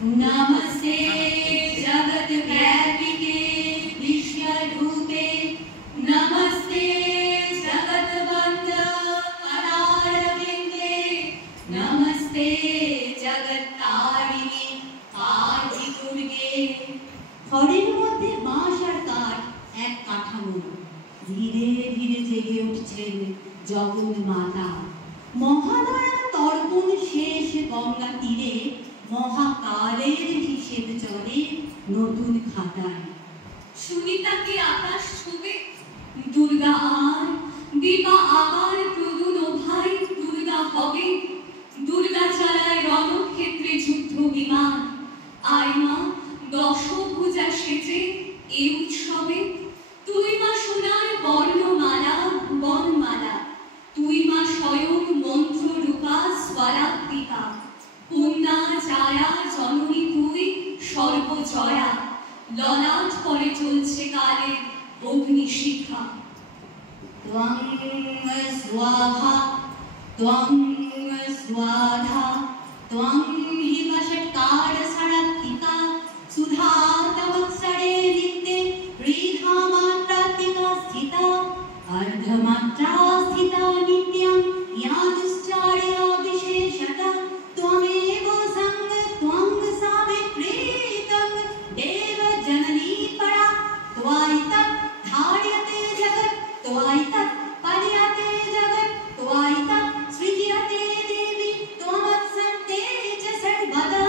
नमस्ते जगत व्यापिके विश्व रूपे नमस्ते जगत बंद करारविंदे नमस्ते जगत तारिणी काठी दुर्गे ঘরের মধ্যে বাঁশ আর কাঠ এক কাঠামো ধীরে ধীরে জেগে উঠছেন জগৎ মাতা মহাদয়ার তর্পণ শেষ গঙ্গা তীরে মহাকালের হিসেব চলে নতুন খাতায় সুনিতাকে আকাশ ছুবে দুর্গা আর দীপা আবার প্রদুন ভাই দুর্গা হবে দুর্গা চালায় রণক্ষেত্রে যুদ্ধ বিমান আইমা দশভুজা সেজে এই উৎসবে তুই মা সোনার বর্ণমালা বনমালা তুই মা স্বয়ং মন্ত্র রূপা স্বরাত্মিকা পুণ্যা ছায়া জননী তুই সর্বজয়া ললাট করে চলছে কালে অগ্নিশিখা ত্বং স্বাহা ত্বং স্বাধা ত্বং হি বষট্কার সরাত্মিকা सुधा तमक्षरे नित्ये प्रीधा मात्रात्मिका स्थिता अर्धमात्रा स्थिता नित्यं यादुश्चार्या विशेषता त्वमेव संग त्वं सावित्रीतं देव जननी परा त्वायितत् धार्यते जगत् त्वायितत् पर्यते जगत् त्वायितत् सृज्यते देवी त्वमत्सन्ते च सर्वदा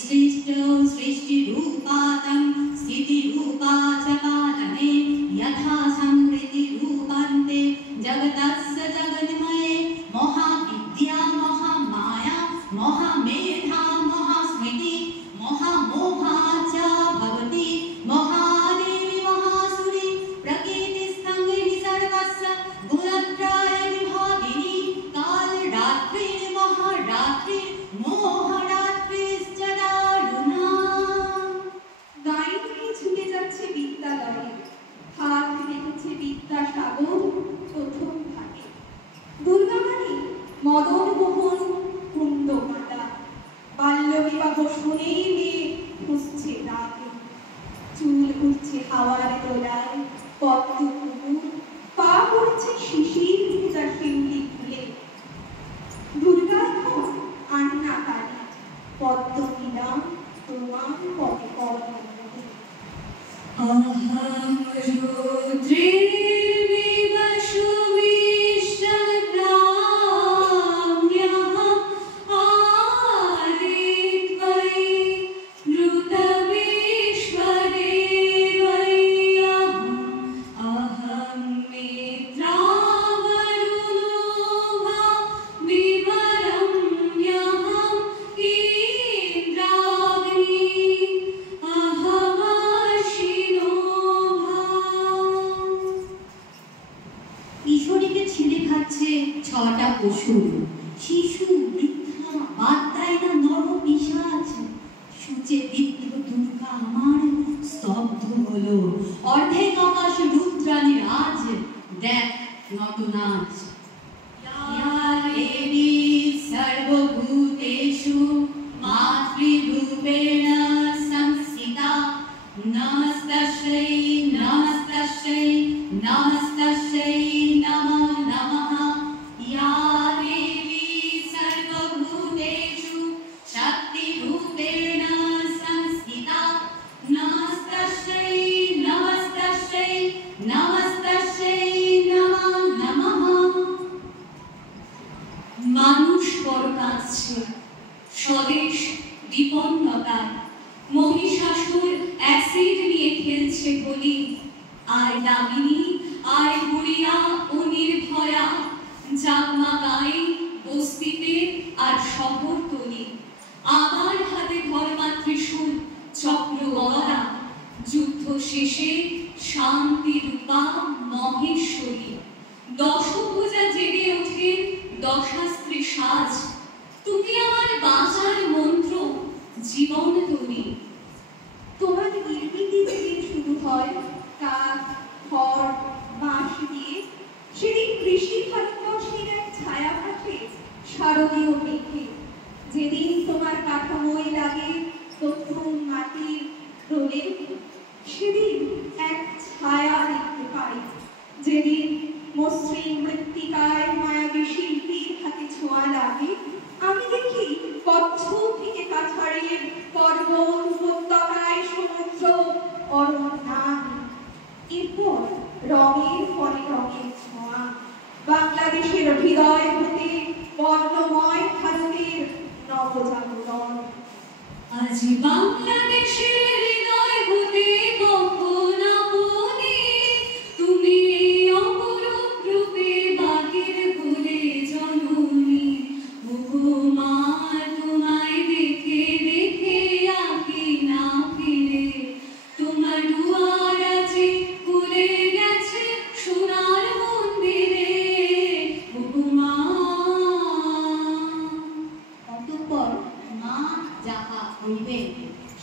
सृष्टौ सृष्टिरूपातं स्थितिरूपा च पालने यथा संहृतिरूपान्ते जगतस्य जगन्मये महाविद्या महामाया महामेधा महास्मृति महामोहा च भवति महादेवी महासुरी प्रकृतिस्थं सर्वस्य गुणत्रय विभागिनी कालरात्रिर्महारात्रिर् মদন মোহন কুন্দ কাটা বাল্য বিবাহ শুনেই মেয়ে খুঁজছে রাগে চুল উঠছে হাওয়ার দোলায় পদ্ম কুকুর পা পড়ছে শিশির ভেজা শিউলি ফুলে দুর্গা এখন আন্না কালী পদ্ম নিলাম তোমার পদে পদ্ম अहं रुद्रे ছটা পশু শিশু বৃদ্ধা বাদ দেয় না নর পিশাচ সূচে বিদ্ধ দুর্গা আমার স্তব্ধ হলো অর্ধেক আকাশ রুদ্রাণীর আজ দেখ নটনাচ দেবী সর্বভূতেষু মাতৃরূপেণ সংস্থিতা নমস্তস্যৈ নমস্তস্যৈ নমস্তস্যৈ নমো নমঃ या देवी सर्वभूतेषु शक्तिरूपेण संस्थिता नमस्तस्यै नमस्तस्यै नमस्तस्यै नमो नमः মানুষ বড় কাঁদছে স্বদেশ বিপন্নতায় মহিষাসুর অ্যাসিড নিয়ে খেলছে বলি আয় দামিনী আয় বুড়িয়া ও নির্ভয়া জাগমা গায়ে বস্তিতে আর শহরতলি আমার হাতে ধর্মাত্রিশূল চক্র গদা যুদ্ধ শেষে শান্তি রূপা মহেশ্বরী দশভুজা জেগে ওঠে দশাস্ত্রী সাজ তুমি আমার বাঁচার মন্ত্র জীবন তরি তোমার নির্মিতি থেকে শুরু হয় কাঠ খড় বাঁশ দিয়ে সেদিন কৃষি ভারতবর্ষের এক ছায়া ভাসে শারদীয় মেঘে যেদিন তোমার কাঠামোয় লাগে প্রথম মাটির প্রলেপ, সেদিন এক ছায়া দেখতে পাই। যেদিন মসৃণ মৃত্তিকায় মায়াবী শিল্পীর হাতে ছোঁয়া লাগে, আমি দেখি কচ্ছপ থেকে কাছাড়ের পর্বত, উপত্যকায় সমুদ্র, অরণ্যান। এরপর রঙের পরে রঙের ছোঁয়া, বাংলাদেশের হৃদয় হতে বর্ণময় ভারতের নবজাগরণ। আজ বাংলাদেশের হৃদয় হতে কখন আপনি তুমি অপরূপ রূপে বাহির হলে জননী। ওগো মা, তোমায় দেখে দেখে আঁকি না ফিরে, তোমার দুয়ার আছে খুলে গেছে সোনার মন্দিরে। ওগো মা। অতঃপর মা যাহা হইবেন,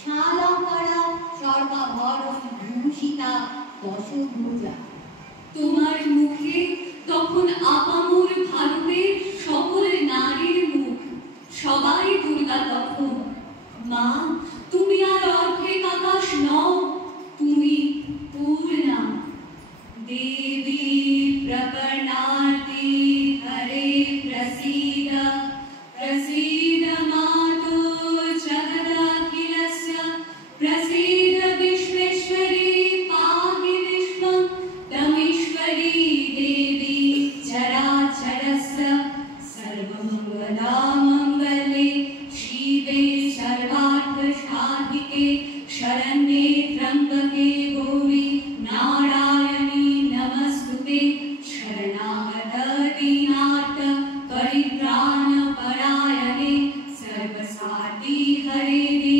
শালঙ্কারা সর্বাভরণ ভূষিতা দশভুজা। তোমার মুখে তখন আপামর ভারতের সকল নারীর মুখ, সবাই দুর্গা তখন। মা, তুমি আর অর্ধেক আকাশ নও, তুমি পূর্ণা। দেবী প্রপন্নাতি হরে প্রসীদ, প্রসীদ মাতো জগদখিলস্য, প্রসীদ বিশ্বশ্বরী পাহি বিশ্বং, তমীশ্বরী দেবী চরাচরস্য। সর্বমঙ্গলা মঙ্গলে শিবে সর্বার্থ সাধিকে, শরণ্যে ত্র্যম্বকে গৌরি নারায়ণী নমস্তুতে। শরণাগত দীনার্থ परित्राण परायणे, सर्वसाधी हरे